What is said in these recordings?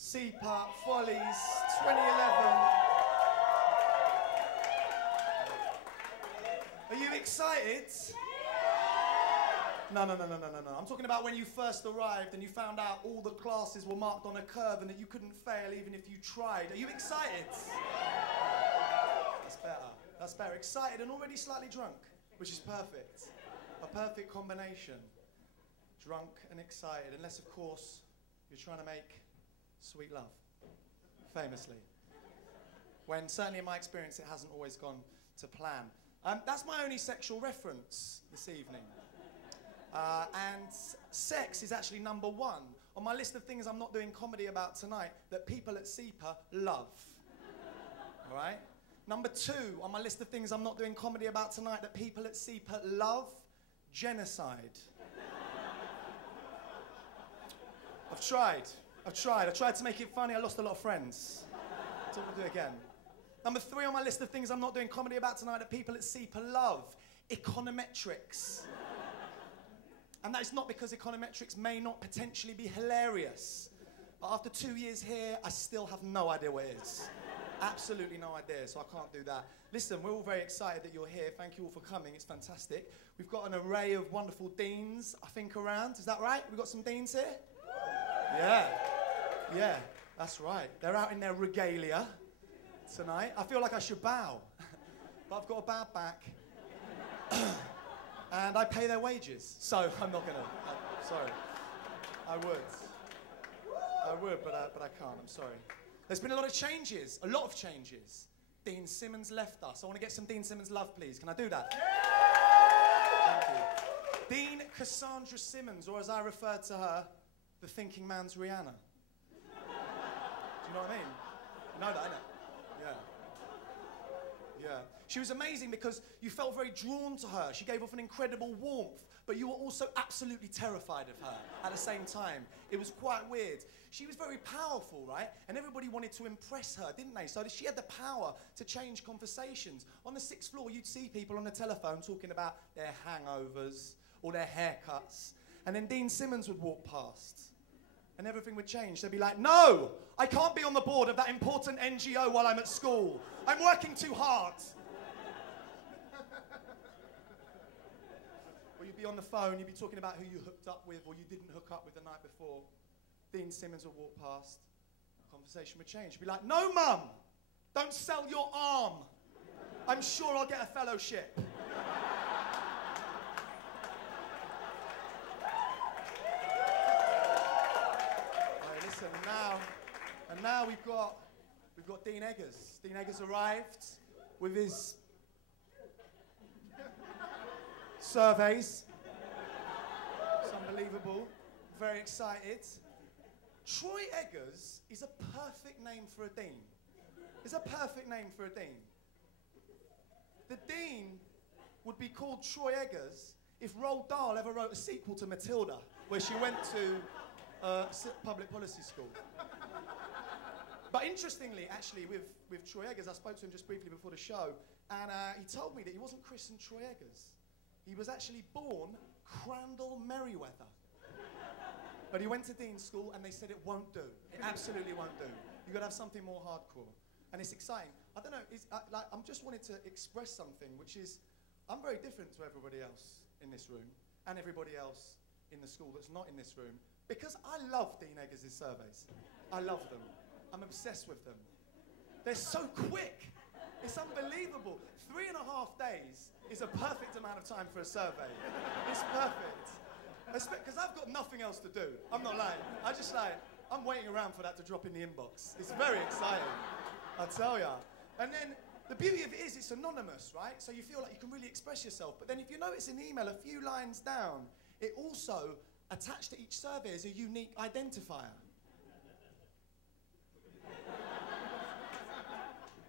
SEPA Follies 2011. Are you excited? No. I'm talking about when you first arrived and you found out all the classes were marked on a curve and that you couldn't fail even if you tried. Are you excited? That's better. That's better. Excited and already slightly drunk, which is perfect. A perfect combination. Drunk and excited, unless, of course, you're trying to make sweet love, famously. When, certainly in my experience, it hasn't always gone to plan. That's my only sexual reference this evening. And sex is actually number one on my list of things I'm not doing comedy about tonight that people at SEPA love. All right? Number two on my list of things I'm not doing comedy about tonight that people at SEPA love, genocide. I've tried to make it funny. I lost a lot of friends. So we'll do it again. Number three on my list of things I'm not doing comedy about tonight that people at SEPA love, econometrics. And that is not because econometrics may not potentially be hilarious. But after 2 years here, I still have no idea what it is. Absolutely no idea, so I can't do that. Listen, we're all very excited that you're here. Thank you all for coming. It's fantastic. We've got an array of wonderful deans, I think, around. Is that right? We've got some deans here? Yeah, that's right. They're out in their regalia tonight. I feel like I should bow, but I've got a bow back. And I pay their wages, so I'm not gonna, sorry. I would, but I can't, I'm sorry. There's been a lot of changes. Dean Simmons left us. I want to get some Dean Simmons love, please. Can I do that? Thank you. Dean Cassandra Simmons, or as I refer to her, the thinking man's Rihanna. Do you know what I mean? You know that, innit? Yeah. She was amazing because you felt very drawn to her. She gave off an incredible warmth, but you were also absolutely terrified of her at the same time. It was quite weird. She was very powerful, right? And everybody wanted to impress her, didn't they? So she had the power to change conversations. On the 6th floor, you'd see people on the telephone talking about their hangovers or their haircuts. And then Dean Simmons would walk past. And everything would change. They'd be like, no, I can't be on the board of that important NGO while I'm at school. I'm working too hard. Or you'd be on the phone, you'd be talking about who you hooked up with or you didn't hook up with the night before. Dean Simmons would walk past. The conversation would change. You'd be like, no, Mum, don't sell your arm. I'm sure I'll get a fellowship. And now we've got Dean Eggers. Dean Eggers arrived with his surveys. It's unbelievable. Very excited. Troy Eggers is a perfect name for a dean. It's a perfect name for a dean. The dean would be called Troy Eggers if Roald Dahl ever wrote a sequel to Matilda, where she went to public policy school. But interestingly, actually, with Troy Eggers, I spoke to him just briefly before the show, and he told me that he wasn't christened Troy Eggers. He was actually born Crandall Merriweather. But he went to Dean's school, and they said it won't do. It absolutely won't do. You've got to have something more hardcore. And it's exciting. I don't know, I'm just wanted to express something, which is, I'm very different to everybody else in this room, and everybody else in the school that's not in this room, because I love Dean Eggers' surveys. I love them. I'm obsessed with them. They're so quick. It's unbelievable. 3.5 days is a perfect amount of time for a survey. It's perfect. Because I've got nothing else to do. I'm not lying. I'm waiting around for that to drop in the inbox. It's very exciting, I tell ya. And then the beauty of it is it's anonymous, right? So you feel like you can really express yourself. But then if you notice in the email a few lines down, it also, attached to each survey, is a unique identifier.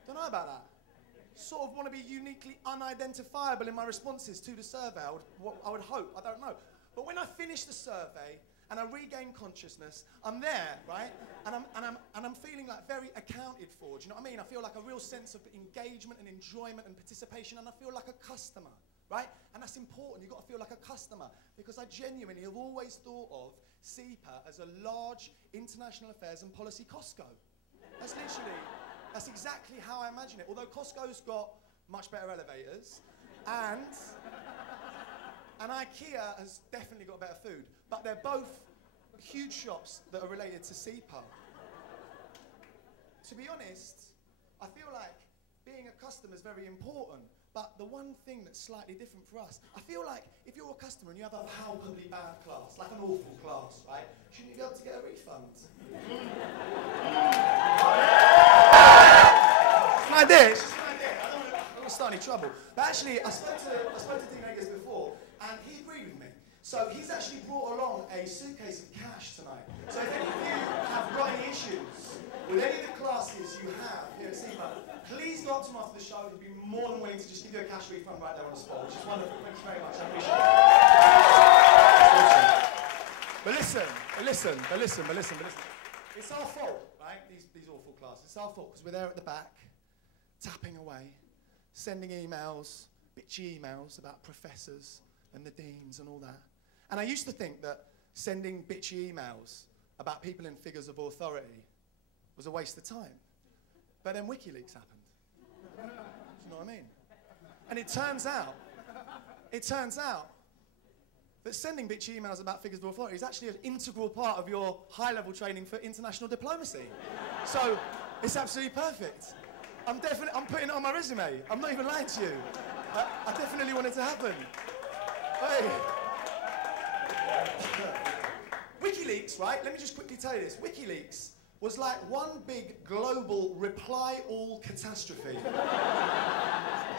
Don't know about that. Sort of want to be uniquely unidentifiable in my responses to the survey. I would hope. I don't know. But when I finish the survey and I regain consciousness, I'm there, right? And I'm feeling like very accounted for. Do you know what I mean? I feel like a real sense of engagement and enjoyment and participation, and I feel like a customer, right? And that's important. You've got to feel like a customer, because I genuinely have always thought of SEPA as a large international affairs and policy Costco. That's exactly how I imagine it. Although Costco's got much better elevators, and IKEA has definitely got better food, but they're both huge shops that are related to SEPA. To be honest, I feel like being a customer is very important, but the one thing that's slightly different for us, I feel like if you're a customer and you have a palpably bad class, like an awful class, right, shouldn't you be able to get a refund? It's an idea, it's just an idea. I don't want to start any trouble. But actually, I spoke to Dean Eggers before, and he agreed with me. So he's actually brought along a suitcase of cash tonight. So if any of you have got any issues with any of the classes you have here at SEPA, please go up to him after the show. He'd be more than willing to just give you a cash refund right there on the spot, which is wonderful. Thank you very much. I appreciate it. But listen. It's our fault, right? These awful classes. It's our fault because we're there at the back, tapping away, sending emails, bitchy emails about professors and the deans and all that. And I used to think that sending bitchy emails about people in figures of authority was a waste of time. But then WikiLeaks happened. Do you know what I mean? And it turns out that sending bitchy emails about figures of authority is actually an integral part of your high-level training for international diplomacy. So it's absolutely perfect. I'm putting it on my resume. I'm not even lying to you. I definitely want it to happen. Hey. WikiLeaks, right? Let me just quickly tell you this. WikiLeaks was like one big global reply-all catastrophe. Do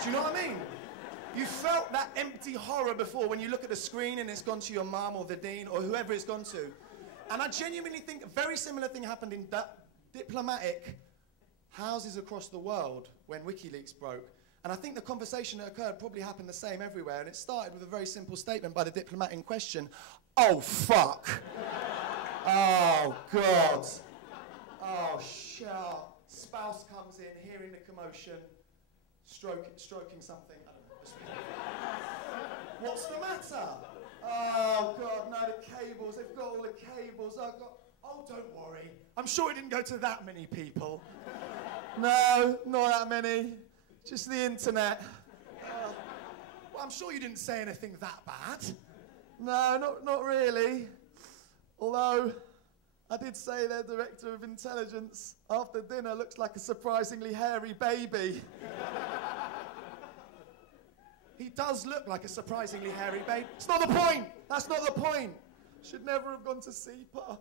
you know what I mean? You felt that empty horror before when you look at the screen and it's gone to your mum or the dean or whoever it's gone to. And I genuinely think a very similar thing happened in diplomatic houses across the world when WikiLeaks broke. And I think the conversation that occurred probably happened the same everywhere. And it started with a very simple statement by the diplomat in question. Oh, fuck. Oh, God. Oh, shit. Spouse comes in, hearing the commotion, stroking something. I don't know. What's the matter? Oh, God, no, the cables. They've got all the cables. Oh, don't worry. I'm sure it didn't go to that many people. No, not that many. Just the internet. Well, I'm sure you didn't say anything that bad. No, not really. Although, I did say their director of intelligence after dinner looks like a surprisingly hairy baby. He does look like a surprisingly hairy baby. It's not the point. That's not the point. Should never have gone to SEPA.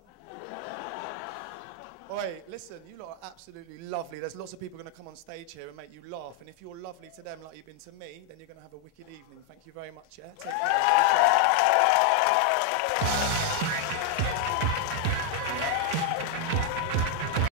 Oi, listen, you lot are absolutely lovely. There's lots of people going to come on stage here and make you laugh. And if you're lovely to them like you've been to me, then you're going to have a wicked evening. Thank you very much, yeah? Take care.